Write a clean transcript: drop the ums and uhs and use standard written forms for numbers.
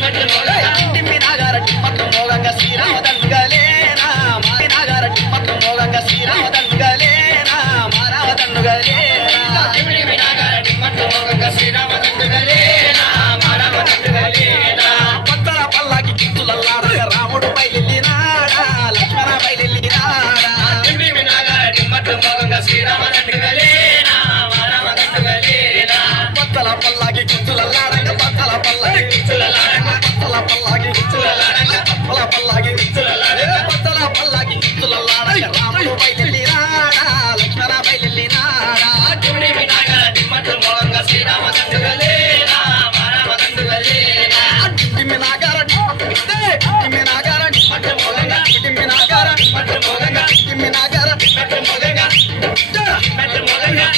Timmy నాగార టిమ్మత్తు మోగంగా Srirama దండుగలేనా మారి నాగార టిమ్మత్తు మోగంగా Srirama దండుగలేనా మారామ దండుగలేనా Timmy నాగార టిమ్మత్తు మోగంగా Srirama దండుగలేనా మారామ దండుగలేనా పత్తల పల్లాకి కిత్తులల్లాడగా రాముడు బయలునాడా లక్ష్మణ బయలునాడా Timmy నాగార టిమ్మత్తు మోగంగా Srirama దండుగలేనా మారామ దండుగలేనా పత్తల పల్లాకి కిత్తులల్లాడగా పత్తల పల్లాకి కిత్తులల్లాడగా పత్తల పల్లాకి కిత్తులల్లాడగా పత్తల పల్లాకి కిత్తులల్లాడగా పత్తల పల్లాకి కిత్తులల్లాడగా రాముడు బయలునాడా లక్ష్మణ బయలునాడా Timmy నాగార టిమ్మత్తు మోగంగా Srirama దండుగలేనా మారామ దండుగలేనా Timmy నాగార Timmy నాగార టిమ్మత్తు మోగంగా Timmy నాగార టిమ్మత్తు మోగంగా Timmy నాగార టిమ్మత్తు మోగంగా టిమ్మత్తు మోగంగా